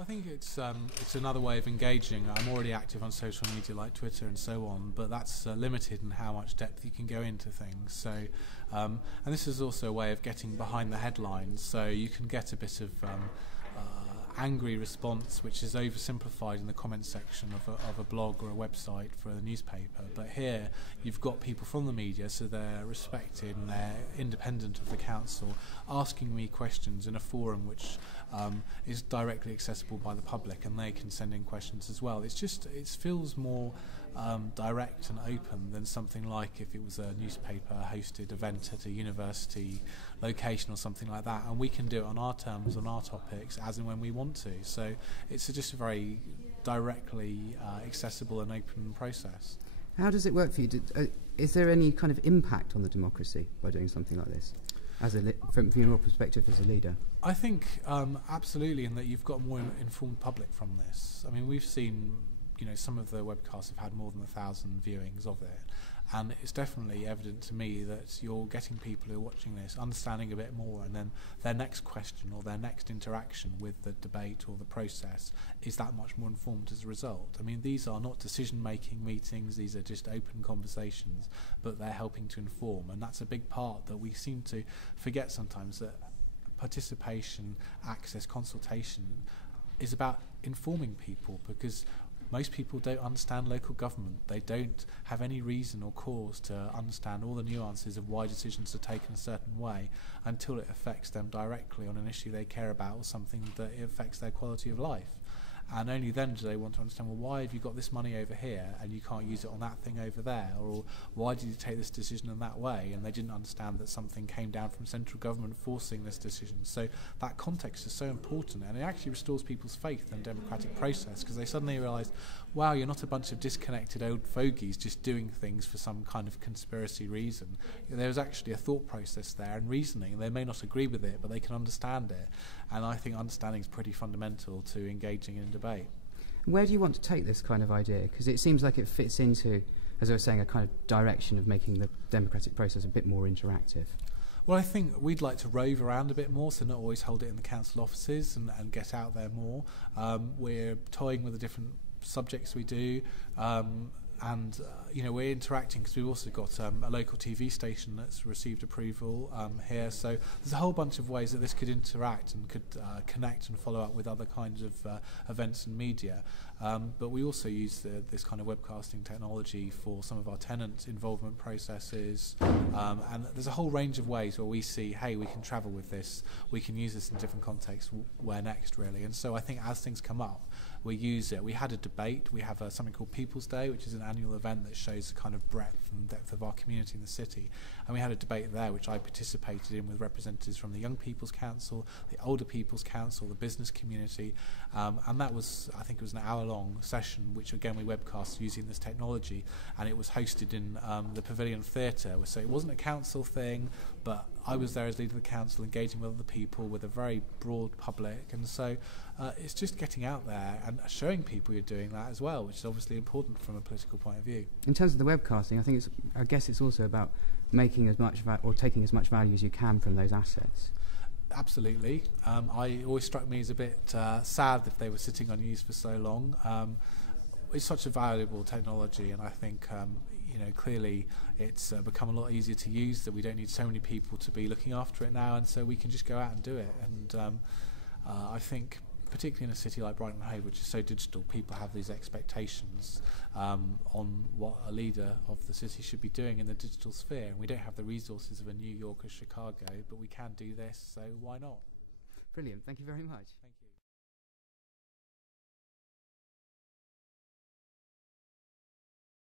I think it's another way of engaging. I'm already active on social media like Twitter and so on, but that's limited in how much depth you can go into things. So, and this is also a way of getting behind the headlines. So you can get a bit of angry response, which is oversimplified in the comments section of a blog or a website for a newspaper. But here you've got people from the media, so they're respected and they're independent of the council, asking me questions in a forum which is directly accessible by the public, and they can send in questions as well. It feels more direct and open than something like if it was a newspaper hosted event at a university location or something like that, and we can do it on our terms, on our topics, as and when we want to. So it's just a very directly accessible and open process. How does it work for you? Is there any kind of impact on the democracy by doing something like this, from your perspective as a leader? I think absolutely, in that you've got a more informed public from this. I mean, we've seen, some of the webcasts have had more than 1,000 viewings of it, and it's definitely evident to me that you're getting people who are watching this understanding a bit more, and then their next question or their next interaction with the debate or the process is that much more informed as a result. I mean, these are not decision-making meetings, these are just open conversations, but they're helping to inform, and that's a big part that we seem to forget sometimes, that participation, access, consultation is about informing people, because most people don't understand local government. They don't have any reason or cause to understand all the nuances of why decisions are taken a certain way until it affects them directly on an issue they care about or something that affects their quality of life. And only then do they want to understand, well, why have you got this money over here and you can't use it on that thing over there? Or why did you take this decision in that way? And they didn't understand that something came down from central government forcing this decision. So that context is so important, and it actually restores people's faith in the democratic process, because they suddenly realise, wow, you're not a bunch of disconnected old fogies just doing things for some kind of conspiracy reason. There's actually a thought process there and reasoning. They may not agree with it, but they can understand it. And I think understanding is pretty fundamental to engaging in debate. Where do you want to take this kind of idea? Because it seems like it fits into, as I was saying, a kind of direction of making the democratic process a bit more interactive. Well, I think we'd like to rove around a bit more, so not always hold it in the council offices and get out there more. We're toying with the different subjects we do, and we're interacting, because we've also got a local TV station that's received approval here, so there's a whole bunch of ways that this could interact and could connect and follow up with other kinds of events and media. But we also use this kind of webcasting technology for some of our tenant involvement processes, and there's a whole range of ways where we see, hey, we can travel with this, we can use this in different contexts, where next, really. And so I think as things come up, we use it. We had a debate. We have something called People's Day, which is an annual event that shows the kind of breadth and depth of our community in the city. And we had a debate there, which I participated in with representatives from the Young People's Council, the Older People's Council, the business community. And that was, I think it was an hour-long session, which again we webcast using this technology. And it was hosted in the Pavilion Theatre. So it wasn't a council thing, but I was there as leader of the council, engaging with other people, with a very broad public. And so it's just getting out there and showing people you're doing that as well, which is obviously important from a political point of view. In terms of the webcasting, I guess it's also about making as much or taking as much value as you can from those assets. Absolutely. It always struck me as a bit sad if they were sitting unused for so long. It's such a valuable technology, and I think clearly it's become a lot easier to use, that we don't need so many people to be looking after it now, and so we can just go out and do it. And I think particularly in a city like Brighton and Hove, which is so digital, people have these expectations on what a leader of the city should be doing in the digital sphere. And we don't have the resources of a New York or Chicago, but we can do this, so why not? Brilliant. Thank you very much. Thank you.